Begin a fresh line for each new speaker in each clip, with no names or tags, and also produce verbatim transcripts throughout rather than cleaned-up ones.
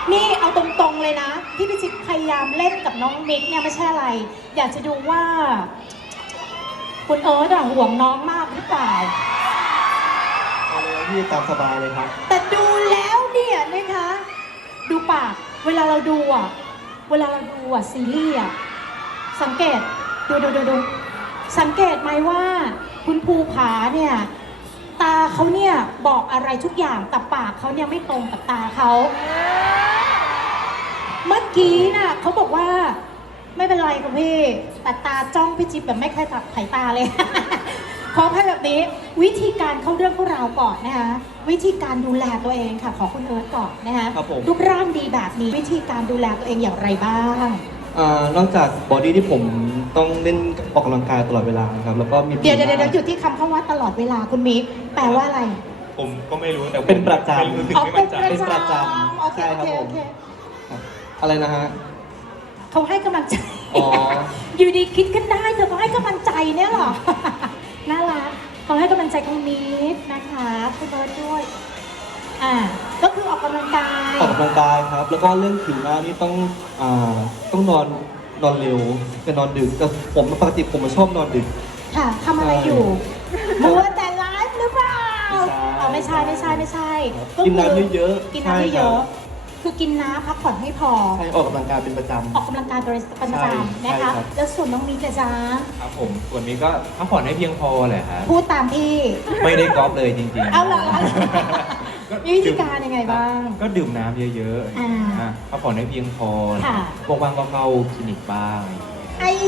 นี่เอาตรงๆเลยนะที่พี่จิ๊กพยายามเล่นกับน้องมิกเนี่ยไม่ใช่อะไร อยากจะดูว่า คุณเอิร์ธอะห่วงน้องมากหรือเปล่า
เอาเลยพี่ตามสบายเลยครับ
แต่ดูแล้วเนี่ยนะคะ ดูปากเวลาเราดูอ่ะเวลาเราดูอ่ะซีรีส์อ่ะสังเกตดูดูดูดูสังเกตไหมว่าคุณภูผาเนี่ยตาเขาเนี่ยบอกอะไรทุกอย่างแต่ปากเขาเนี่ยไม่ตรงกับตาเขาเมื่อกี้น่ะเขาบอกว่าไม่เป็นไรค่ะพี่แต่ตาจ้องพี่จิ๊บแบบไม่เคยตัดไผ่ตาเลย ขอให้แบบนี้วิธีการเข้าเรื่องเข้าราวก่อนนะคะวิธีการดูแลตัวเองค่ะขอคุณเอิร์ธก่อนนะคะรูปร่างดีแบบนี้วิธีการดูแลตัวเองอย่างไรบ้าง
อ่านอกจากบอดี้ที่ผมต้องเล่นออกกำลังกายตลอดเวลาครับแล้วก็มี
เดี๋ยวเดี๋ยวเดี๋ยวอยู่ที่คำเข้าว่าตลอดเวลาคุณมิกแปลว่าอะไร
ผมก็ไม่รู้แต่
เป็นประจำ
ไม่รู้สึกไม่มั่นใจ
เป็นประจ
ำใช่ครับผมอะไรนะฮะ
เขาให้กำลังใจ
อ๋อ
อยู่ดีคิดขึ้นได้เธอเขาให้กำลังใจเนี่ยหรอ น่ารักเขาให้กำลังใจคุณมิกนะคะคุณเบิร์ดด้วยอ่าก็คือออกกำลังกาย
ออกกำลังกายครับแล้วก็เรื่องผิวหน้านี่ต้องอ่าต้องนอนนอนเร็วจะนอนดึกแต่ผมปกติผมชอบนอนดึก
ค่ะทำอะไรอยู่มัวแต่ไลฟ์หรือเปล่าอ๋อไม่ใช่ไม่ใช่ไม่ใช่
กินน้ำเยอะ
ๆกินน้ำเยอะคือกินน้ำพักผ่อนให้พอ
ใช่ออกกำลังกายเป็นประจำ
ออกกำลังกายเป็นประจำนะคะแล้วส่วนน้องมิกจ้า
ครับผมส่วนนี้ก็พักผ่อนให้เพียงพอแหละครับ
พูดตามพี่
ไม่ได้ก๊อปเลยจริงๆ
เอาเหรอมีวิธีการยังไงบ้าง
ก็ดื่มน้ำเยอะๆพักผ่อนให้เพียงพอว่างๆก็เข้าคลินิกบ้าง
ไอ้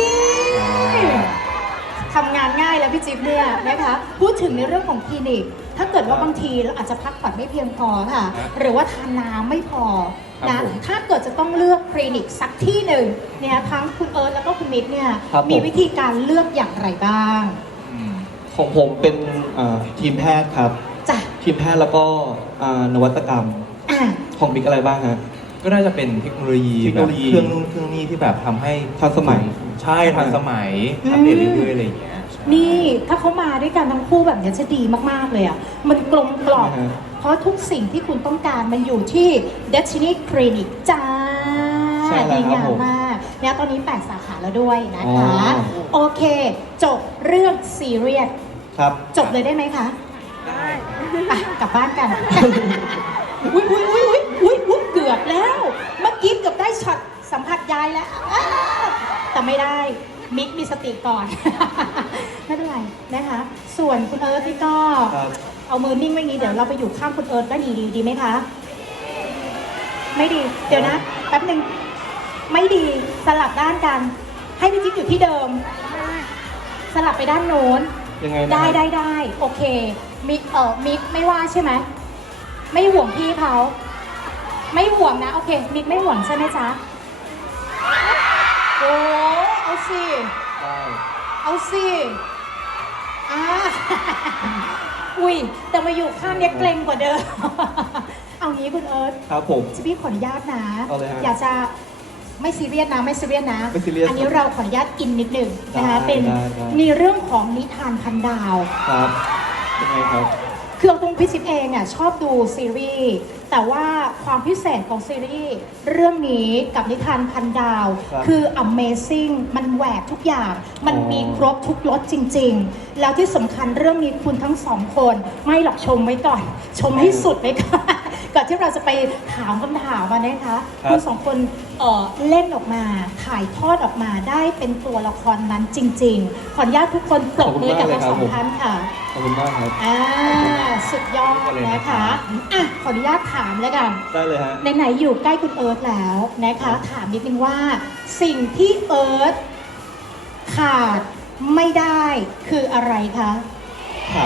ทำงานง่ายแล้วพี่จิ๊บเนี่ยนะคะพูดถึงในเรื่องของคลินิกถ้าเกิดว่าบางทีเราอาจจะพักผ่อนไม่เพียงพอค่ะหรือว่าทานน้ำไม่พอนะถ้าเกิดจะต้องเลือกคลินิกสักที่หนึ่งเนี่ยทั้งคุณเอิร์ธแล้วก็คุณมิกเนี่ยมีวิธีการเลือกอย่างไรบ้าง
ของผมเป็นทีมแพทย์ครับ
จ้ะ
ทีมแพทย์แล้วก็นวัตกรรมของมิกอะไรบ้างฮะ
ก็น่าจะเป็นเทคโนโลยีแบบเครื่องนู่นเครื่องนี้ที่แบบทำให้
ทันสมัย
ใช่ทันสมัยอัปเดตเรื่อยๆอะไรอย่างเงี้ย
นี่ถ้าเขามาด้วยกันทั้งคู่แบบนี้จะดีมากๆเลยอ่ะมันกลมกล่อมเพราะทุกสิ่งที่คุณต้องการมันอยู่ที่ Destiny Clinic จ้าดีงามมากเนี่ยตอนนี้แปดสาขาแล้วด้วยนะคะโอเคจบเรื่องซีเรียส
ครับ
จบเลยได้ไหมคะ
ได้
กลับบ้านกันอุ้ยอุ้ยอุ้ยอุ้ยอุ้ยอุ้ยเกือบแล้วเมื่อกี้เกือบได้ช็อตสัมผัสยายแล้วแต่ไม่ได้มิกมีสติก่อนไม่เป็นไรนะคะส่วนคุณเอิร์ธที่ก็เอามือนิ่งไว้งี้เดี๋ยวเราไปอยู่ข้างคุณเอิร์ธได้ดีดีดีไหมคะไม่ดีเดี๋ยวนะแป๊บหนึ่งไม่ดีสลับด้านกันให้พี่จิ๊บอยู่ที่เดิมสลับไปด้านโน้นได้ได้ได้โอเคมิกเออมิกไม่ว่าใช่ไหมไม่ห่วงพี่เขาไม่ห่วงนะโอเคมิกไม่ห่วงใช่ไหมจ๊ะโอ้เอาสิเอาสิอ่าอุ้ยแต่มาอยู่ข้างเนี้ยเกรงกว่าเดิมเอางี้คุณเอิร์ธ
ครับผม
พี่ขออนุญาตนะ
อย
ากจะไม่ซีเรียสนะไม่ซีเรียสนะ
อั
นนี้เราขออนุญาตอินนิดหนึ่งนะคะเป็นในเรื่องของนิทานพันดาว
ครับยังไงครับ
คือตรงพี่จิ๊บเองอ่ะชอบดูซีรีส์แต่ว่าความพิเศษของซีรีส์เรื่องนี้กับนิทานพันดาวคือ Amazing มันแหวกทุกอย่างมันมีครบทุกรสจริงๆแล้วที่สำคัญเรื่องนี้คุณทั้งสองคนไม่หลอกชมไว้ก่อนชมให้สุดไว้ก่อนก่อนที่เราจะไปถามคำถามมานะคะคุณสองคนเอ่อเล่นออกมาถ่ายทอดออกมาได้เป็นตัวละครนั้นจริงๆขออนุญาตทุกคนปรบมือกับทั้งสองท่านค่ะ
ขอบคุณมากครับ
อ่าสุดยอดนะคะอ่ะขออนุญาตถามแล้วกัน
ได้เลยฮะ
ไหนๆอยู่ใกล้คุณเอิร์ธแล้วนะคะถามนิดนึงว่าสิ่งที่เอิร์ธขาดไม่ได้คืออะไรคะ
ขาด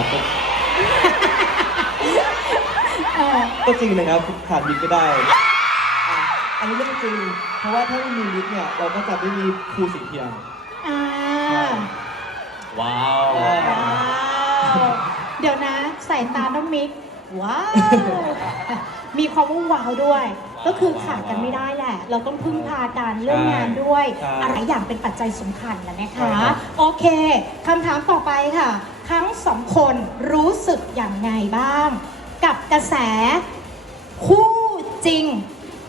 ก็จริงนะครับขาดมิกไม่ได้อันนี้เรื่องจริงเพราะว่าถ้าไม่มีมิกเนี่ยเราก็จะไม่มีครูสิงห์เทียม
ว้าว
เดี๋ยวนะใส่ตาน้องมิกว้าวมีความวุ่นวายด้วยก็คือขาดกันไม่ได้แหละเราต้องพึ่งพาการเรื่องงานด้วยอะไรอย่างเป็นปัจจัยสำคัญนะนะคะโอเคคำถามต่อไปค่ะทั้งสองคนรู้สึกอย่างไงบ้างกับกระแสคู่จริง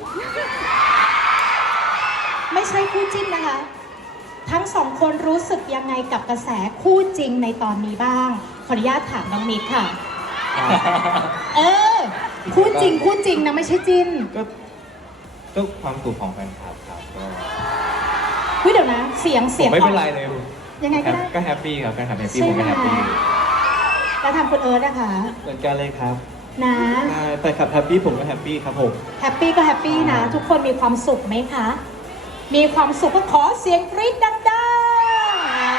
ไม่ใช่คู่จิ้นนะคะ ทั้งสองคนรู้สึกยังไงกับกระแสคู่จริงในตอนนี้บ้าง ขออนุญาตถามน้องมิกค่ะ เออ คู่จริงคู่จริงนะไม่ใช่จิ้น
ก็ก็ความสุขของแฟนคลับครับก็
วิเดี๋ยวนะ เสียง
ผ
เสีย
ม
ง
ไม่เป็น
ออก
ไรเลย
ยังไงก็ได้
ก็แฮปปี้ครับแฟนคลับแฮปปี้
ใช่
ผมก็
ไหม
แฮปปี้
แล้วทำคุณเอิร์ธนะคะ
เหมือนกันเลยครับ
นะ
ใช่แฟนคลับแฮปปี้ผมก็แฮปปี้ครับผม
แฮปปี้ก็แฮปปี้นะ ทุกคนมีความสุขไหมคะ มีความสุขก็ขอเสียงกรี๊ดดังๆอ่า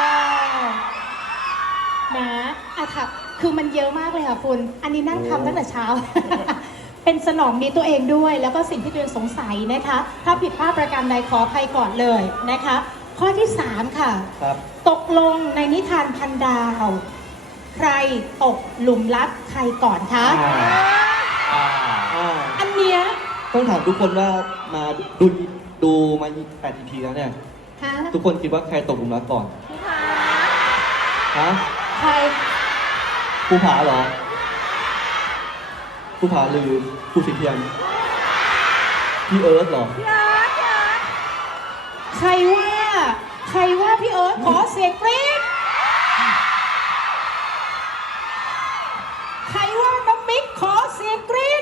นะอะค่ะคือมันเยอะมากเลยค่ะคุณ อันนี้นั่งทำตั้งแต่เช้า เป็นสนองมีตัวเองด้วย แล้วก็สิ่งที่ตัวเองสงสัยนะคะ ถ้าผิดพลาดประการใดขออภัยก่อนเลยนะคะ ข้อที่สามค่ะ
ครับ
ตกลงในนิทานพันดาว ใครตกหลุมรักใครก่อนคะ
อ่า
อ่า
อ่า
อันเนี้ย
ต้องถามทุกคนว่ามาดูดูมาแปด อี พี แล้วเนี่ย
ฮะ
ทุกคนคิดว่าใครตกหลุมรักก่อนฮะ
ใคร
ภูผาเหรอภูผาหรือภูสิเทียนพี่เอิร์ธเหรอ
ใครว่า ใครว่าพี่เอิร์ธขอเสียงกรี๊ดใครว่าน้องมิกขอเสียงกรี๊ด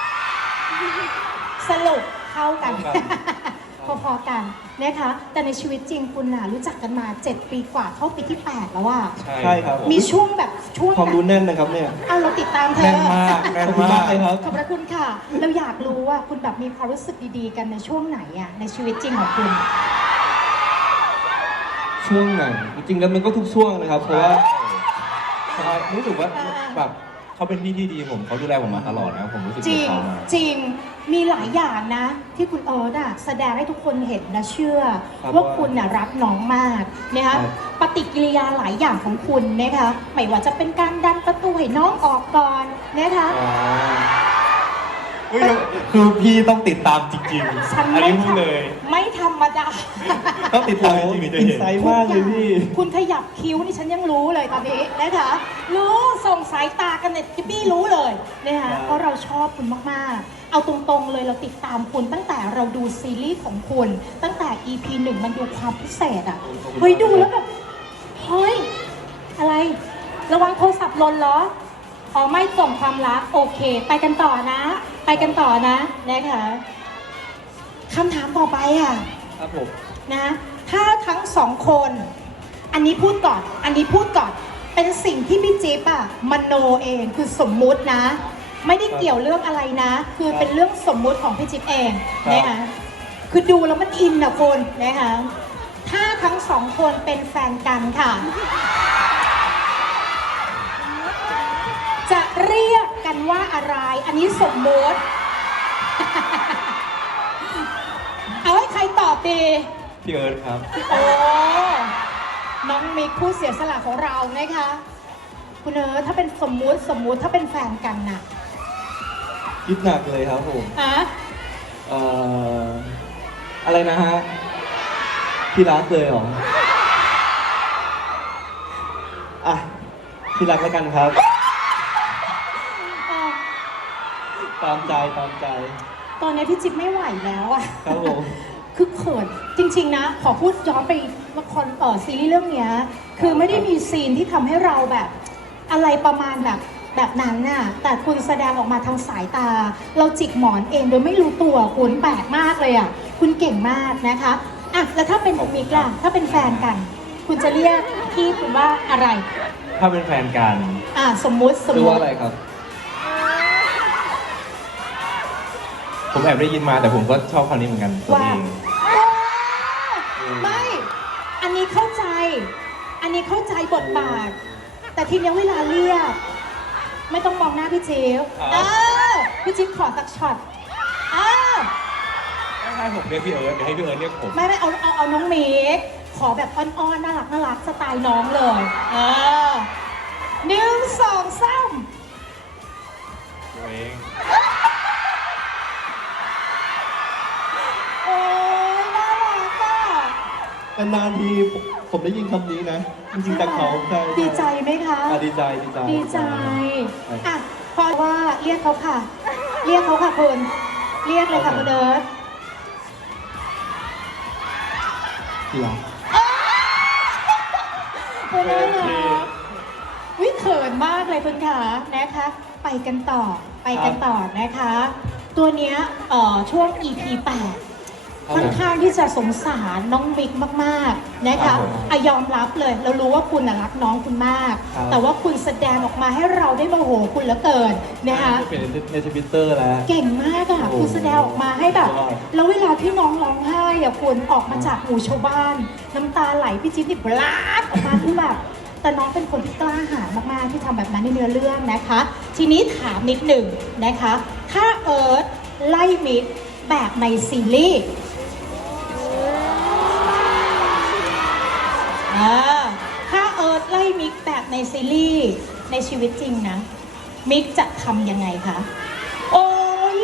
สรุปเข้ากัน พอๆกันนะคะ แต่ในชีวิตจริงคุณน่ะรู้จักกันมา เจ็ด ปีกว่าเข้าปีที่ แปด แล้วอ่ะ
ใช่ครับ
มีช่วงแบบช่วง
ความ
แบบ
รู้แน่นนะครับเนี่ย
อ้าวเราติดตามเธอ
แน่นมากแน่น
ขอบคุณ
มาม
าก กเลยครับ
ขอบพระคุณค่ะ เราอยากรู้ว่าคุณแบบมีความรู้สึกดีๆกันในช่วงไหนอะในชีวิตจริงของคุณ
ช่วงไหนจริงๆแล้วมันก็ทุกช่วงนะครับ เพราะว่า
ใช่รู้สึกว่า
อ่า
แบบเขาเป็นพี่ที่ดีผมเขาดูแลผมมาตลอดนะผมรู้สึก
จ
ดี
ริง
เขามา
จริงมีหลายอย่างนะ ที่คุณเอิร์ธอะแสดงให้ทุกคนเห็นและเชื่อ
ครับ
ว่าคุณน่ะรักน้องมากนะ
ครั
คะ
บ
ปฏิกิริยาหลายอย่างของคุณนะคะไม่ว่าจะเป็นการดันประตูให้น้องออกก่อนนะคะ
อ๋อ
เฮ้ยคือพี่ต้องติดตามจริงๆ
ฉัน
อัน
ไม่
นี้พูด
ธรรม
เลย
ไม่ธรรมดา
ต้องติดตามจริงๆถึงจะ
อิน
เห็น
ไซต์มากเลยพี่
คุณขยับคิ้วนี่ฉันยังรู้เลยตอนนี้นะคะ รู้ส่งสายตากันเนี่ยจิบบี้รู้เลยนะคะ
ครับ
เพราะเราชอบคุณมากๆ เอาตรงๆเลยเราติดตามคุณตั้งแต่เราดูซีรีส์ของคุณ ตั้งแต่ อี พี หนึ่งมันดูความพิเศษอ่ะ เฮ้ยดูแล้วแบบ เฮ้ย อะไร ระวังโทรศัพท์หล่นเหรออ๋อไม่ส่งความรักโอเค ไปกันต่อนะ ไปกันต่อนะนะคะคำถามต่อไปอ่ะ
ครับผม
นะถ้าทั้งสองคน อันนี้พูดก่อน อันนี้พูดก่อน เป็นสิ่งที่พี่จิ๊บอะมโนเองคือสมมุตินะ ไม่ได้เกี่ยวเรื่องอะไรนะ คือเป็นเรื่องสมมุติของพี่จิ๊บเองนะคะคือดูแล้วมันอินนะคนนะคะถ้าทั้งสองคนเป็นแฟนกันค่ะ จะเรียกกันว่าอะไร อันนี้สมมติ เอาให้ใครตอบดี
พี่เอิร์ธครับ
โอ้น้องมิกผู้เสียสละของเรานะคะ คุณเอิร์ธถ้าเป็นสมมุติสมมุติถ้าเป็นแฟนกันน่ะ
คิดหนักเลยครับผม
ฮะ
เอ่ออะไรนะฮะพี่รักเลยเหรออ่ะพี่รักแล้วกันครับ
เอ่อ
ตามใจตามใจ
ตอนนี้พี่จิ๊บไม่ไหวแล้วอะ
ครับผม
คือเขินจริง ๆ นะ ขอพูดย้อนไปละครเอ่อซีรีส์เรื่องเนี้ย คือไม่ได้มีซีนที่ทำให้เราแบบ อะไรประมาณแบบแบบนั้นน่ะ แต่คุณแสดงออกมาทางสายตา เราจิกหมอนเองโดยไม่รู้ตัวคุณแปลกมากเลยอ่ะ คุณเก่งมากนะคะอ่ะแล้วถ้าเป็นมิกล่ะถ้าเป็นแฟนกัน คุณจะเรียกพี่คุณว่าอะไร
ถ้าเป็นแฟนกัน
อ่ะสมมุติสม
คือ
มุ
ว่า
ติ
อะไรครับ
ผมแอบได้ยินมาแต่ผมก็ชอบคำนี้เหมือนกันตัว
ว่า
เอง
ไม่ อันนี้เข้าใจ อันนี้เข้าใจบทบาท แต่ทีเนี้ยเวลาเรียก ไม่ต้องมองหน้าพี่เจฟ
อ้าว
อ้าวพี่จิ๊บขอสักช็อตอ้าว
ไม่ใช่ผมเรียกพี่เอิร์ธเดี๋ยวให้พี่เอิร์ธเรียกผม
ไม่ไม่เอาเอาเอาน้องเมกขอแบบอ้อนๆน่ารักน่ารักสไตล์น้องเลย เออหนึ่งสองสาม
ตัวเอง
โอ้ยน่ารักอ่ะ
นานๆทีผมผมได้ยินคำนี้นะ จริงๆจากเขาใช่
ดีใจไหมคะ
อ่ะดีใจดีใจ
ดีใจ อ่ะเพราะว่าเรียกเขาค่ะ เรียกเขาค่ะคุณ เรียกเลยค่ะคุณเอิร์ธ
ที่รัก
โอ้น่ารักวิเขินมากเลยคุณขานะคะ ไปกันต่อไปกันต่อนะคะ ตัวเนี้ยเอ่อช่วง อี พี แปด ค่อนข้างที่จะสงสารน้องมิกมากๆนะคะอะยอมรับเลยเรารู้ว่าคุณน่ะรักน้องคุณมาก แต่ว่าคุณแสดงออกมาให้เราได้โมโหคุณเหลือเกินนะคะ
เป็นในทวิตเตอร์แล้ว
เก่งมากอะ
โอ้
คุณแสดงออกมาให้แบบ
สุดยอด
แล้วเวลาที่น้องร้องไห้อะคุณออกมาจากหมู่ชาวบ้าน น้ำตาไหลพี่จิ๊บนี่บลาดออกมาคือแบบแต่น้องเป็นคนที่กล้าหาญมากๆที่ทำแบบนั้นในเนื้อเรื่องนะคะ ทีนี้ถามนิดหนึ่งนะคะ ถ้าเอิร์ธไล่มิกแบบในซีรีส์อ่าถ้าเอิร์ธไล่มิกแบบในซีรีส์ในชีวิตจริงนะ มิกจะทำยังไงคะ โอ้ย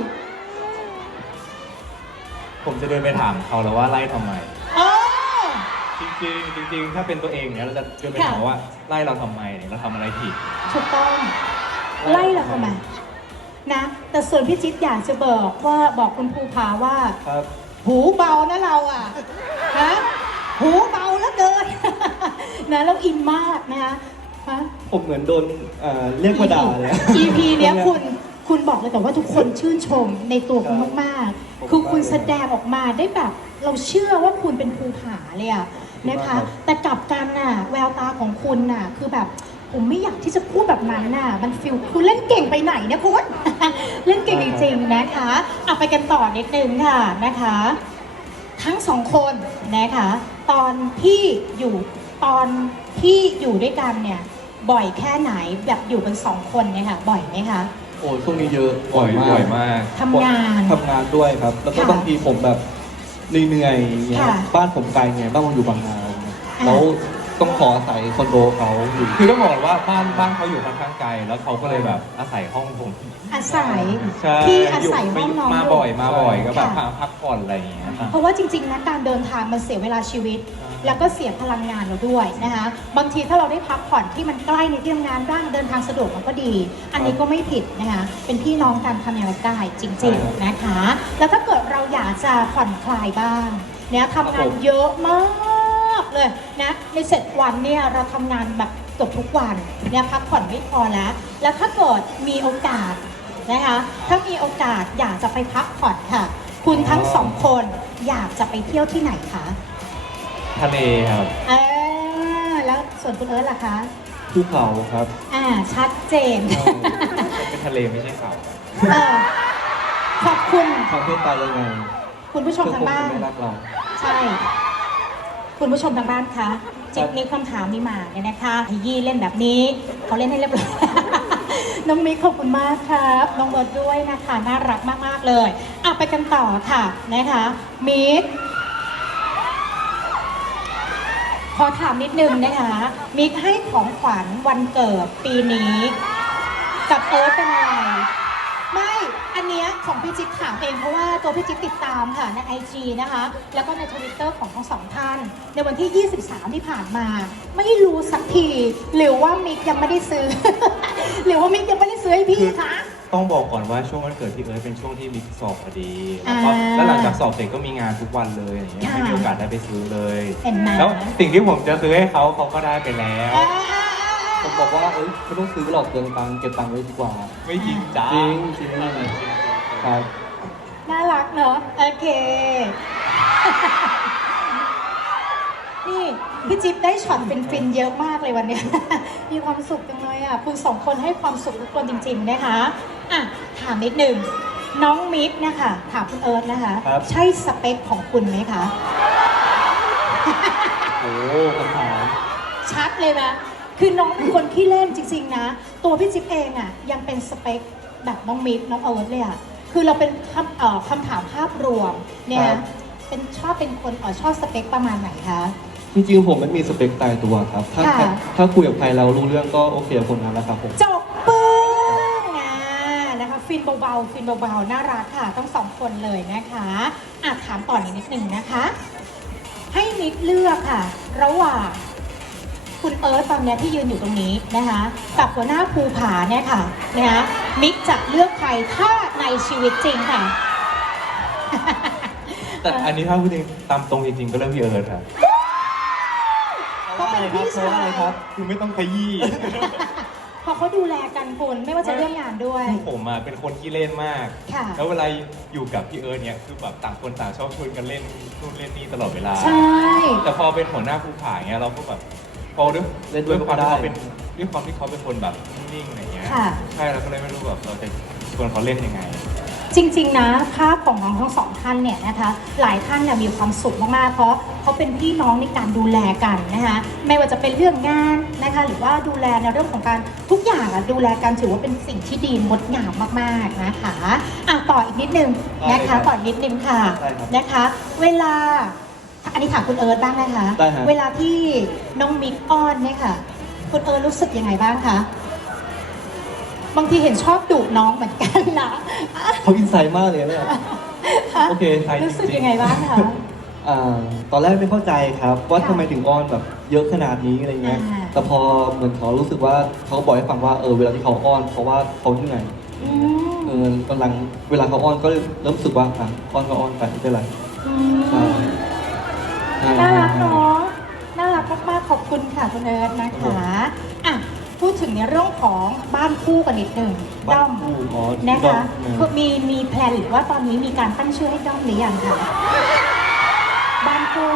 ผมจะเดินไปถามเขาแล้วว่าไล่ทำไม
โอ้
จริงๆจริงๆถ้าเป็นตัวเองเนี่ยเราจะเดินไปถามว่าไล่เราทำไมเนี่ยเราทำอะไรผิด
ถูกต้อง ไล่เราทำไมนะ แต่ส่วนพี่จิ๊บอยากจะบอกว่าบอกคุณภูผาว่า
ครับ
หูเบานะเราอ่ะฮะหูเบาแล้วเกิน นะแล้วอินมากนะคะฮะ
ผมเหมือนโดนเอ่อเรียกมาด่าเลย
อี พี เนี้ยคุณคุณบอกเลยแต่ว่าทุกคนชื่นชมในตัวคุณมากๆ คือคุณแสดงออกมาได้แบบ เราเชื่อว่าคุณเป็นภูผาเลยอะนะคะ แต่กลับกันน่ะแววตาของคุณน่ะคือแบบผมไม่อยากที่จะพูดแบบนั้นน่ะมันฟิลคุณเล่นเก่งไปไหนเนี่ยคุณ เล่นเก่งจริงๆนะคะเอาไปกันต่อนิดนึงค่ะนะคะ ทั้งสองคนนะคะ ตอนที่อยู่ตอนที่อยู่ด้วยกันเนี่ยบ่อยแค่ไหนแบบอยู่กันสองคนเนี่ยค่ะบ่อยไหมคะ
โอ้ช่วงนี้เยอะ
บ่อยบ่อยมาก
ทำงาน
ทำงานด้วยครับ แล้วก็
ค่ะ
บางทีผมแบบเหนื่อยๆอย่างเงี้ย
ค่ะ
บ้านผมไกลไงบ้านผมอยู่บางนา
อ่า
แล้วต้องขออาศัยคอนโดเขาอยู่
คือต้องบอกว่าบ้านบ้านเขาอยู่ค่อนข้างไกลแล้วเขาก็เลยแบบอาศัยห้องผม
อาศัย
ใช่
ที่อาศัยห้องน้อง
มาบ่อยมาบ่อยก็แบบ
ค่ะ
พักผ่อนอะไรอย่างเงี้ยครับ
เพราะว่าจริงๆนะการเดินทางมันเสียเวลาชีวิต แล้วก็เสียพลังงานเราด้วยนะคะบางทีถ้าเราได้พักผ่อนที่มันใกล้ในที่ทำงานบ้างเดินทางสะดวกมันก็ดี อันนี้ก็ไม่ผิดนะคะเป็นพี่น้องกันทำอย่างไรได้จริงๆนะคะ แล้วถ้าเกิดเราอยากจะผ่อนคลายบ้างเนี่ยทำงานเยอะมากเลยนะในเสร็จวันเนี่ยเราทำงานแบบเกือบทุกวันเนี่ยพักผ่อนไม่พอแล้ว แล้วถ้าเกิดมีโอกาสนะคะถ้ามีโอกาสอยากจะไปพักผ่อนค่ะ คุณทั้งสองคนอยากจะไปเที่ยวที่ไหนคะ
ทะเลครับ
เออแล้วส่วนคุณเอิร์ธล่ะคะ
ภูเขาครับ
อ่าชัดเจน
เป็นทะเลไม่ใช่เขา
เออขอบคุณ
ทำเพื่อตายยังไง
คุณผู้ชม
เพื่อ
ทา
ค
ง
น
บ้า
จะ
น
ไม่รักเรา
ใช่ คุณผู้ชมทางบ้านคะจิ๊บมีคำถามนี้มาเนี่ยนะคะไอยี่เล่นแบบนี้เขาเล่นให้เรียบร้อย น้องมิกขอบคุณมากครับ น้องเบิร์ดด้วยนะคะน่ารักมากๆเลยอ่ะไปกันต่อค่ะนะคะมิกขอถามนิดนึงนะคะ มิกให้ของขวัญวันเกิดปีนี้ กับเอิร์ธเป็นอะไร ไม่ อันเนี้ยของพี่จิ๊บถามเองเพราะว่าตัวพี่จิ๊บติดตามค่ะใน ไอ จี นะคะ แล้วก็ใน ทวิตเตอร์ ของทั้งสองท่าน ในวันที่ ยี่สิบสาม ที่ผ่านมา ไม่รู้สักที หรือว่ามิกยังไม่ได้ซื้อ หรือว่ามิกยังไม่ได้ซื้อให้พี่คะ
ต้องบอกก่อนว่าช่วงวันเกิดพี่เอิร์ธเป็นช่วงที่มิกสอบพอดี แล้วก็
อ่า
แล้วหลังจากสอบเสร็จก็มีงานทุกวันเลยอย่างเงี้ย
ค่ะ
ไม่มีโอกาสได้ไปซื้อเลย
เห็นไหม
แล้วสิ่งที่ผมจะซื้อให้เขาเขาก็ได้ไปแล้ว
อ่า
ผมบอกว่าเอ้ยไม่ต้องซื้อหรอกเดินตังค์เก็บตังค์ไว้ดีกว่า
ไม่จริงจ้า
จริงจริงครับ
น่ารักเนอะโอเค นี่พี่จิ๊บได้ช็อตฟินๆเยอะมากเลยวันเนี้ย มีความสุขจังเลยอ่ะ คุณสองคนให้ความสุขทุกคนจริงๆนะคะ อ่ะ ถามนิดหนึ่ง น้องมิกนะคะถามคุณเอิร์ธนะคะ
ครับ
ใช่สเปคของคุณไหมคะ
โอ้คำถาม
ชัดเลยนะ คือน้องเป็นคนขี้เล่นจริงๆนะ ตัวพี่จิ๊บเองอ่ะยังเป็นสเปคแบบน้องมิกน้องเอิร์ธเลยอ่ะ คือเราเป็นคำเอ่อคำถามภาพรวมเนี่ย
ครับ
เป็นชอบเป็นคนเอ่อชอบสเปคประมาณไหนคะ
จริงๆผมไม่มีสเปคตายตัวครับ ถ้า
ค่ะ
ถ้าคุยกับใครแล้วรู้เรื่องก็โอเคกับคนนั้นแล้วครับผม
จบปึ้งนะนะคะฟินเบาๆฟินเบาๆน่ารักค่ะทั้งสองคนเลยนะคะอ่ะถามต่ออีกนิดหนึ่งนะคะ ให้มิกเลือกค่ะ ระหว่างคุณเอิร์ธตอนเนี้ยที่ยืนอยู่ตรงนี้นะคะกับหัวหน้าภูผาเนี่ยค่ะนะคะมิกจะเลือกใครถ้าในชีวิตจริงค่ะ
แต่อันนี้ถ้าพูดจริงตามตรงจริงๆก็เรื่องพี่เอิร์ธครับ
เพราะว่าอะไรครับเพราะว่าอะไรครับ
คือไม่ต้องขยี้
พอเขาดูแลกันคุณไม่ว่าจะเรื่องงานด้วย
คือผมอะเป็นคนที่เล่นมาก
ค่ะ
แล้วเวลาอยู่กับพี่เอิร์ธเนี่ยคือแบบต่างคนต่างชอบชวนกันเล่นนู่นเล่นนี่ตลอดเวลา
ใช่
แต่พอเป็นหัวหน้าภูผาเนี่ยเราก็แบบพอด้วย
เล่นด้วย
ความ
ก็
ที่
ได้
เขาเป็นด้วยความที่เขาเป็นคนแบบนิ่งๆอะไรเงี้ย
ค่ะ
ใช่เราก็เลยไม่รู้แบบเราจะชวนเขาเล่นยังไง
จริงๆนะภาพของน้องทั้งสองท่านเนี่ยนะคะหลายท่านเนี่ยมีความสุขมากๆเพราะเขาเป็นพี่น้องในการดูแลกันนะคะไม่ว่าจะเป็นเรื่องงานนะคะหรือว่าดูแลในเรื่องของการทุกอย่างอะดูแลกันถือว่าเป็นสิ่งที่ดีงดงามมากๆนะคะอ่ะต่ออีกนิดนึงนะคะต่ออีกนิดนึงค่ะ
ได้ครับ
นะคะ เวลาอันนี้ถามคุณเอิร์ธบ้างนะคะ
ได้ฮะ
เวลาที่น้องมิกอ้อนเนี่ยค่ะคุณเอิร์ธรู้สึกยังไงบ้างคะบางทีเห็นชอบดุน้องเหมือนกันนะ
เขาอินไซด์มากเลยเนี่ย โอเค
รู้สึกยังไงบ้างคะ
อ่าตอนแรกไม่เข้าใจครับว่า
ค่ะ
ทำไมถึงอ้อนแบบเยอะขนาดนี้อะไรเงี้ย
อ่า
แต่พอเหมือนเขารู้สึกว่าเขาบอกให้ฟังว่าเออเวลาที่เขาอ้อนเพราะว่าเขาเหนื่อย
อืม
เออกำลังเวลาเขาอ้อนก็เริ่มรู้สึกว่าอ่ะอ้อนก็อ้อนไปไม่เป็นไร
อื
ใช่
ม
ใช่
น่ารักเนาะน่ารักมากๆขอบคุณค่ะคุณเอิร์ธนะคะอ่ะพูดถึงในเรื่องของบ้านคู่กันนิดหนึ่ง
บ้า
ด้อน ม
คู่อ๋อ
นะ
ด้อ
คะ
มเออ
คือมีมีแพลนหรือว่าตอนนี้มีการตั้งชื่อให้ด้อมหรือยังคะบ้านคู่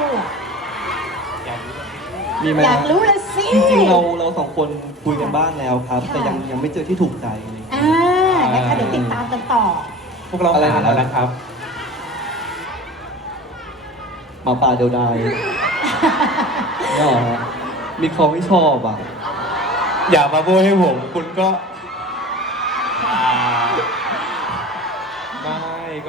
มีไหม
อยากรู้ละสิ
จริงๆเราเราสองคนคุยกันบ้างแล้วครับ
ค่ะ
แต่ยังยังไม่เจอที่ถูกใจอะไรอย่างเงี้ย
อ่านะคะเดี๋ยวติดตามกันต่อ
พวกเรา
อะไร
หา
นะครับ
แล้วนะครับ
หมาป่าเดียวดายนี่หรอฮะมีเขาไม่ชอบอ่ะ
อย่ามาโบยให้ผมคุณก็อ่าไม่ก็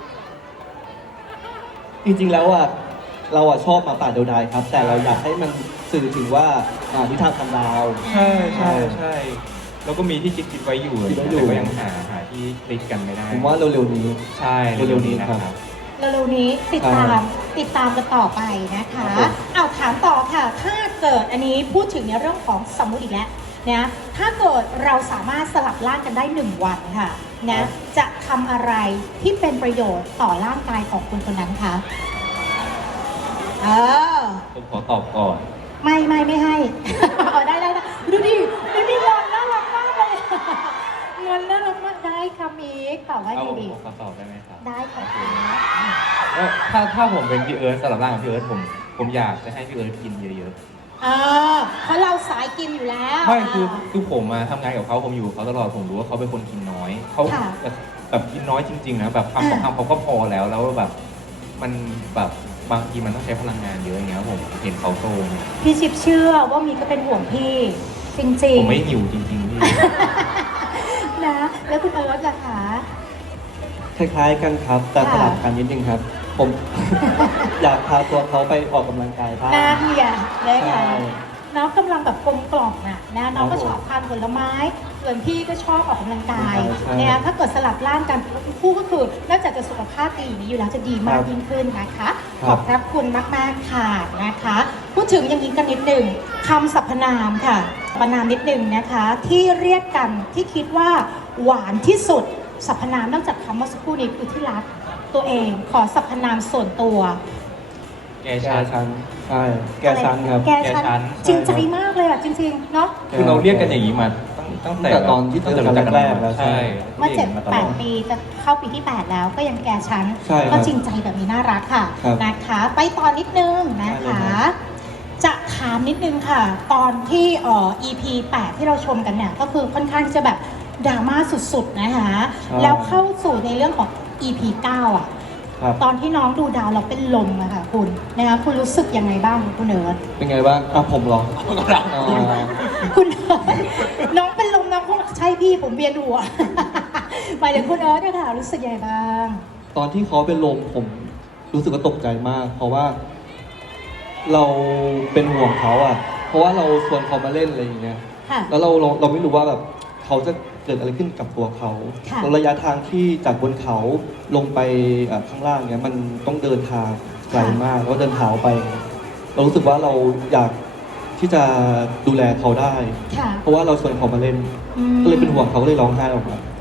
จริงๆ แล้วอ่ะเราอ่ะชอบหมาป่าเดียวดายครับ แต่เราอยากให้มันสื่อถึงว่าอ่านิทานพันดาว
ใช่ใช่ใช่แล้วก็มีที่คิดคิดไว้อยู่
คิดไว้อยู่
แต่ก็ยังหาหาที่คลิกกันไม่ได้
ผมว่าเร็วๆนี้
ใช่
เร็วๆนี้ครับ
เร็วๆนี้ติดตามติดตามกันต่อไปนะคะ
ครับผม
เอาถามต่อค่ะ ถ้าเกิดอันนี้พูดถึงในเรื่องของสมมุติอีกแล้วนะถ้าเกิดเราสามารถสลับร่างกันได้หนึ่งวันค่ะนะจะทำอะไรที่เป็นประโยชน์ต่อร่างกายของคุณคนนั้นคะเออ
ผมขอตอบก่อน
ไม่ไม่ไม่ให้ เอาได้ได้ได้ดูดิดูดิงอนน่ารักมากเลย งอนน่ารักมากได้ค่ะมิกตอบว่า
เอา
ไง
ผม
ดี
ขอตอบได้ไหมครับ
ได้ค่ะ
ก็ถ้าถ้าผมเป็นพี่เอิร์ธสำหรับร่างของพี่เอิร์ธผมผมอยากจะให้พี่เอิร์ธกินเยอะ
เออเพราะเราสายกินอยู่แล้ว
ๆไม่คือคือผมมาทำงานกับเขาผมอยู่กับเขาตลอดผมรู้ว่าเขาเป็นคนกินน้อยเขา
ค่ะ
แบบแบบกินน้อยจริงๆนะแบบคำสอง
อ่า
คำเขาก็พอแล้วแล้วแบบมันแบบบางทีมันต้องใช้พลังงานเยอะอย่างเงี้ยผมเห็นเขาโตเนี่ย
พี่ชิปเชื่อว่ามีก็เป็นห่วงพี่ จริง
ผมไม่หิวจริงๆพี่
ๆ นะ แล้วคุณเอิร์ธล่ะคะ
คล้ายๆกันครับ แต่
ค่ะ
สลับกันนิดนึงครับ ผม อยากพาตัวเขาไปออกกำลังกายบ้าง
นาเฮียเลย
ใช่
ค่ะน้องกำลังแบบกลมกล่อมน่ะนะน้องก็
ครับผม
ชอบทานผลไม้ ส่วนพี่ก็ชอบออกกำลังกาย
ใช่
เนี่ยถ้าเกิดสลับร่างกันคู่ก็คือนอกจากจะสุขภาพดีอย่างนี้อยู่แล้วจะดีมาก
ครับ
ยิ่งขึ้นนะคะ
ค
ข
รั
อบ บพระคุณมากๆค่ะนะคะ พูดถึงอย่างนี้กันนิดหนึ่งคำสรรพนามค่ะสรรพนามนิดหนึ่งนะคะ ที่เรียกกันที่คิดว่าหวานที่สุดสรรพนามนอกจากคำเมื่อสักครู่นี้คือที่รักตัวเองขอสรรพนามส่วนตัว
แก
แก
ชัน
ชันใช่แกชันครับ
แกชัน
แกชัน
จริงใจมากเลยอ่ะจริงๆเนาะ
คือเราเรียกกันอย่างนี้มาตั้งตั้งแต่
ตั้งแต่ตอนที่เจอกัน
ตั้งแต่รู้จั
แรกๆแล้ว
ใช่
ว่าเจ็ด
มาต
แป
ลอ
ดปีจะเข้าปีที่ แปด แล้วก็ยังแกชั้น
ใช่ครับ
ก็จริงใจแบบนี้น่ารักค่ะ
ครับ
นะคะ ไปตอนนิดนึงนะ
ได้เลย
คะ
ครับ
จะถามนิดนึงค่ะ ตอนที่เอ่อ อี พี แปด ที่เราชมกันเนี่ยก็คือค่อนข้างจะแบบดราม่าสุดๆนะคะ แล้วเข้าสู่ในเรื่องของ อี พี เก้า อ่ะ
ครับ
ตอนที่น้องดูดาวเราเป็นลมอะค่ะคุณนะคะคุณรู้สึกยังไงบ้างคุณเนิร์ด
เป็นไงบ้างอ่ะผมเหรออ๋อ
คุณเอิร์ธน้องเป็นลมน้องคงใช่พี่ผมเวียนหัว หมายถึงคุณเอิร์ธเนี่ยค่ะรู้สึกยังไงบ้าง
ตอนที่เขาเป็นลมผมรู้สึกว่าตกใจมาก เพราะว่า เราเป็นห่วงเขาอ่ะ เพราะว่าเราชวนเขามาเล่นอะไรอย่างเงี้ย
ค่ะ
แล้วเราเราเราไม่รู้ว่าแบบเขาจะเกิดอะไรขึ้นกับตัวเขา
ค่ะ
แล้วระยะทางที่จากบนเขาลงไปเอ่อข้างล่างเนี้ยมันต้องเดินทางไกลมากแล้วเดินเท้าไป เรารู้สึกว่าเราอยากที่จะดูแลเขาได้
ค่ะ
เพราะว่าเราชวนเขามาเล่น
อืม
ก็เลยเป็นห่วงเขาก็เลยร้องไห้ออกมา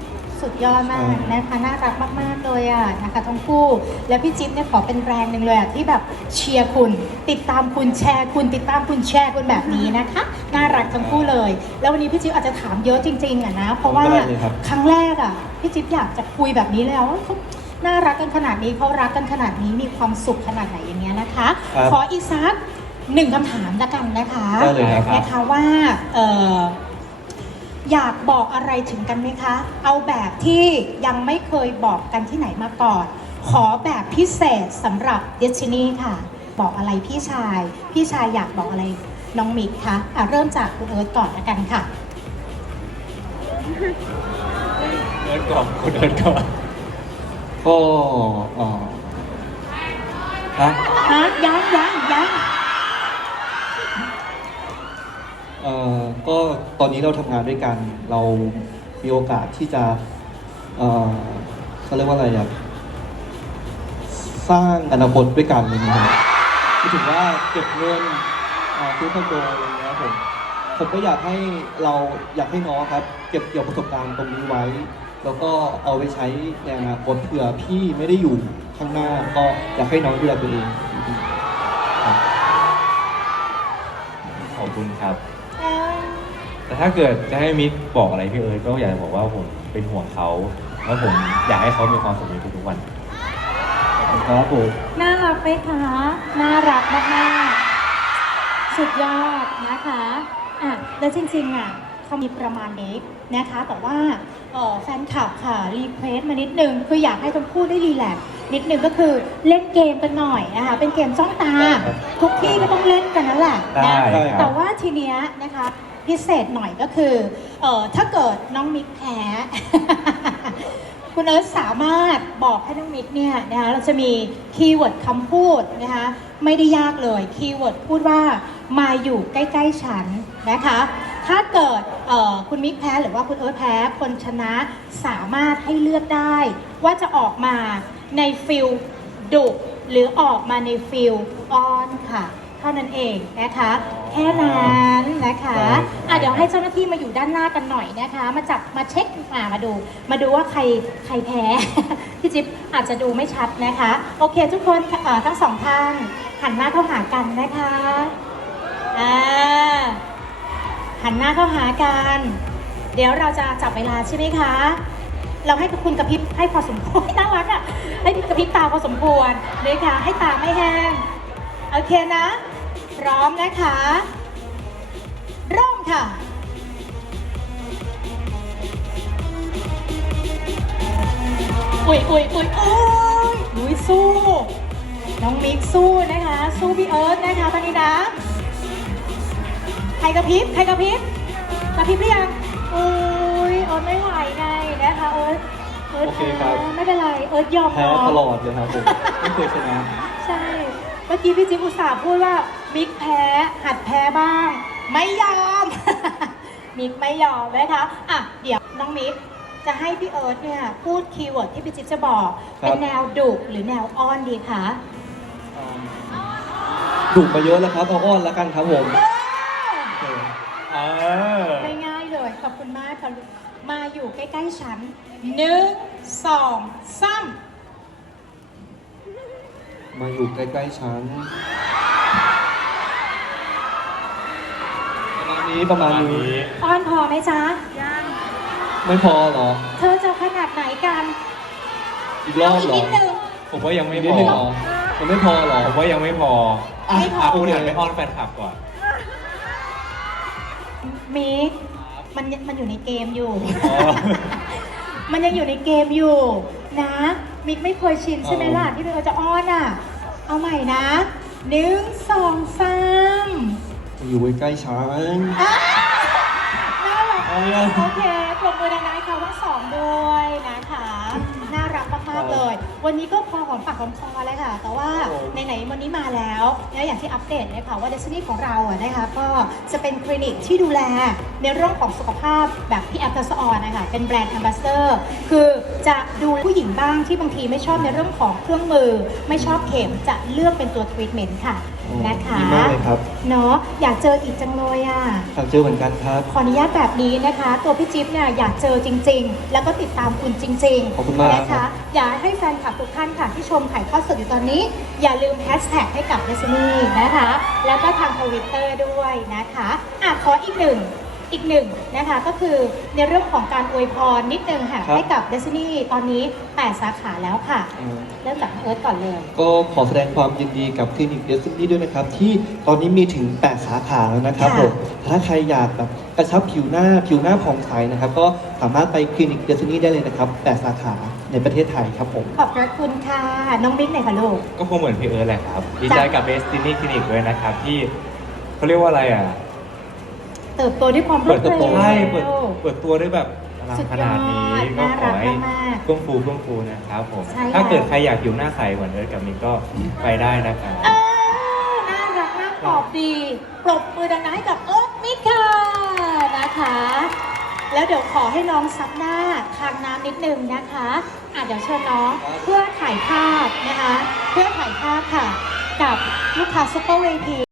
สุดยอดมากนะคะน่ารักมากๆเลยอ่ะนะคะทั้งคู่แล้วพี่จิ๊บเนี่ยขอเป็นแรงหนึ่งเลยอ่ะที่แบบเชียร์คุณติดตามคุณแชร์คุณติดตามคุณแชร์คุณแบบนี้นะคะน่ารักทั้งคู่เลย แล้ววันนี้พี่จิ๊บอาจจะถามเยอะจริงๆอ่ะนะเพราะว่าครั้งแรกอ่ะพี่จิ๊บอยากจะคุยแบบนี้แล้วว่าเขาน่ารักกันขนาดนี้เขารักกันขนาดนี้มีความสุขขนาดไหนอย่างเงี้ยนะคะ ขออีกสักหนึ่งคำถามละกันนะคะ
ได้เลยครับ
นะคะว่าเอ่ออยากบอกอะไรถึงกันไหมคะ เอาแบบที่ยังไม่เคยบอกกันที่ไหนมาก่อน ขอแบบพิเศษสำหรับเดชินี่ค่ะ บอกอะไรพี่ชาย พี่ชายอยากบอกอะไรน้องมิกคะอ่ะเริ่มจากคุณเอิร์ธก่อนละกันค่ะ
เอิร์ธก่อนคุณเอิร์ธก่อน
ก็เอ่อฮะ
ฮะยังยังยัง
เอ่อก็ตอนนี้เราทำงานด้วยกัน เรามีโอกาสที่จะเอ่อเขาเรียกว่าอะไรอ่ะสร้างอนาคตด้วยกันอะไรอย่างเงี้ยไม่ถึงว่าเก็บเงินเอ่อซื้อคอนโดอะไรอย่างเงี้ยผมผมก็อยากให้เราอยากให้น้องครับ เก็บเกี่ยวประสบการณ์ตรงนี้ไว้ แล้วก็เอาไปใช้ในอนาคตเผื่อพี่ไม่ได้อยู่ข้างหน้า ก็อยากให้น้องดูแลตัวเองครับ
ขอบคุณครับ
เอิ่ม
แต่ถ้าเกิดจะให้มิตรบอกอะไรพี่เอิร์ธก็อยากจะบอกว่าผมเป็นห่วงเขาแล้วผมอยากให้เขามีความสุขในทุกๆวัน
ครับผม
น่ารักไหมคะ น่ารักมากๆ สุดยอดนะคะอ่ะแล้วจริงๆอ่ะเขามีประมาณนี้นะคะ แต่ว่าเอ่อแฟนคลับค่ะรีเควสมานิดนึง คืออยากให้ทั้งคู่ได้รีแลกซ์นิดนึงก็คือเล่นเกมกันหน่อยนะคะ เป็นเกมจ้องตา ทุกที่ก็ต้องเล่นกันนั่นแหละ
ได้
นะครับ แต่ว่าทีเนี้ยนะคะพิเศษหน่อยก็คือเอ่อถ้าเกิดน้องมิกแพ้ คุณเอิร์ธสามารถบอกให้น้องมิกเนี่ยนะคะเราจะมีคีย์เวิร์ดคำพูดนะคะไม่ได้ยากเลยคีย์เวิร์ดพูดว่ามาอยู่ใกล้ๆฉันนะคะถ้าเกิดเอ่อคุณมิกแพ้หรือว่าคุณเอิร์ธแพ้คนชนะสามารถให้เลือกได้ ว่าจะออกมาในฟิลดุหรือออกมาในฟิลอ้อนค่ะเท่านั้นเองนะคะแค่นั้นนะคะอ่ะเดี๋ยวให้เจ้าหน้าที่มาอยู่ด้านหน้ากันหน่อยนะคะ มาจับมาเช็คมามาดู มาดูว่าใครใครแพ้ พี่จิ๊บอาจจะดูไม่ชัดนะคะ โอเคทุกคนเอ่อทั้งสองท่านหันหน้าเข้าหากันนะคะอ่าหันหน้าเข้าหากัน เดี๋ยวเราจะจับเวลาใช่ไหมคะ เราให้คุณกระพริบให้พอสมควร น่ารักอ่ะให้กระพริบตาพอสมควรนะคะให้ตาไม่แห้ง โอเคนะ พร้อมนะคะเริ่มค่ะ อุ้ยอุ้ยอุ้ยอุ้ยอุ้ยสู้ น้องมิกสู้นะคะ สู้พี่เอิร์ธนะคะตอนนี้นะ ใครกระพริบ ใครกระพริบ กระพริบหรือยังอุ้ยเอิร์ธไม่ไหวไงนะคะเอิร์ธเอิร์ธ
โอเคครับ
แพ้ไม่เป็นไร เอิร์ธยอม
แพ้
น้อง
ตลอดเลยครับผมไม่เคยชนะ
ใช่ เมื่อกี้พี่จิ๊บอุตส่าห์พูดว่ามิกแพ้ หัดแพ้บ้าง ไม่ยอม มิกไม่ยอมนะคะอ่ะเดี๋ยวน้องมิกจะให้พี่เอิร์ธเนี่ยพูดคีย์เวิร์ดที่พี่จิ๊บจะบอก
ครับ
เป็นแนวดุหรือแนวอ้อนดีคะ
ดุมาเยอะแล้วครับเอาอ้อนแล้วกันครับผมโอเค
เออ
ง่ายๆเลย ขอบคุณมากค่ะลูกมาอยู่ใกล้ๆฉันหนึ่งสองสาม
มาอยู่ใกล้ๆฉันประมาณนี้ประมาณนี้
อ้อนพอไหมจ๊ะ
ไม่พอเหรอ
เธอจะขนาดไหนกัน
อีกรอบ
อีก
เหรอ
นิดนึง
ผมว่ายังไม่
อีก
พ
นิด
อ
นึงเหรอมันไม่พอเหรอ
ผมว่ายังไม่พอ
อ่ะ
ไม่พอ
อ่ะคุณหันไปอ้อนแฟนคลับก่อน
มิกมันมันอยู่ในเกมอยู่
อ๋อ
มันยังอยู่ในเกมอยู่นะ มิกไม่เคยชินใช่ไหมล่ะ
อ๋อ
ที่เราจะอ้อนอ่ะ เอาใหม่นะหนึ่งสองสาม
มาอยู่ใกล้ๆฉัน
อ่ะน่ารัก
เอายัง
โอเคปรบมือดังๆให้เขาทั้งสองด้วยนะคะ น่ารักมากๆเลย วันนี้ก็พอหอมปากหอมคอเลยค่ะ แต่ว่าไหนๆวันนี้มาแล้วนะอย่างที่อัปเดตเลยค่ะว่าเดซนี่ของเราอะนะคะก็จะเป็นคลินิกที่ดูแลในเรื่องของสุขภาพแบบพี่แอฟทัศออนนะคะเป็นแบรนด์แอมบาสเดอร์คือจะดูผู้หญิงบ้างที่บางทีไม่ชอบในเรื่องของเครื่องมือ ไม่ชอบเข็มจะเลือกเป็นตัวทรีทเมนต์ค่ะ
โอ้
นะคะ
ดีมากเลยครับ
เนาะอยากเจออีกจังเลยอ่ะ
อยากเจอเหมือนกันครับ
ขออนุญาตแบบนี้นะคะ ตัวพี่จิ๊บเนี่ยอยากเจอจริง ๆ แล้วก็ติดตามคุณจริง
ขอบคุณมาก
นะ
ครั
คะ
บ
อยากให้แฟนคลับทุกท่านค่ะที่ชมถ่ายทอดสดอยู่ตอนนี้ อย่าลืมแฮชแท็กให้กับ Destiny นะคะ แล้วก็ทางทวิตเตอร์ด้วยนะคะอ่ะขออีกหนึ่งอีกหนึ่งนะคะก็คือในเรื่องของการอวยพรนิดนึงค่ะ
ครับ
ให้กับ Destiny ตอนนี้แปดสาขาแล้วค่ะ
อืม
เริ่มจากน้องเอิร์ธก่อนเลย
ก็ขอแสดงความยินดีกับคลินิกเดซินี่ด้วยนะครับ ที่ตอนนี้มีถึง แปด สาขาแล้วนะครับ
ค่ะ
ผมถ้าใครอยากแบบกระชับผิวหน้าผิวหน้าผ่องใสนะครับ ก็สามารถไปคลินิกเดซินี่ได้เลยนะครับ แปด สาขาในประเทศไทยครับผม
ขอบพระคุณค่ะ น้องบิ๊กหน่อยค่ะลูก
ก็คงเหมือนพี่เอิร์ธแหละครับ ดีใจกับ Destiny Clinic ด้วยนะครับ ที่เขาเรียกว่าอะไรอ่ะ
เติบโตด้วยความรว
เปิ
ด
ดตัว
เร็ว
ใช่เปิดเปิดตัวด้วยแบบอลัง
สุดยอด
ขนาดนี้ก็ขอให้
น่ารักมากๆ
เฟื่องฟูเฟื่องฟูนะครับผม
ใช่
ถ้า
แล้ว
เกิดใครอยากผิวหน้าใสเหมือนเอิร์ธกับมิกก็ไปได้นะครับ
เออน่ารักมากตอบดี ปรบมือดังๆให้กับเอิร์ธมิกค่ะนะคะ แล้วเดี๋ยวขอให้น้องซับหน้าทางน้ำนิดนึงนะคะอ่ะเดี๋ยวเชิญน้องเพื่อถ่ายภาพนะคะ เพื่อถ่ายภาพค่ะ กับลูกค้าซุปเปอร์เวที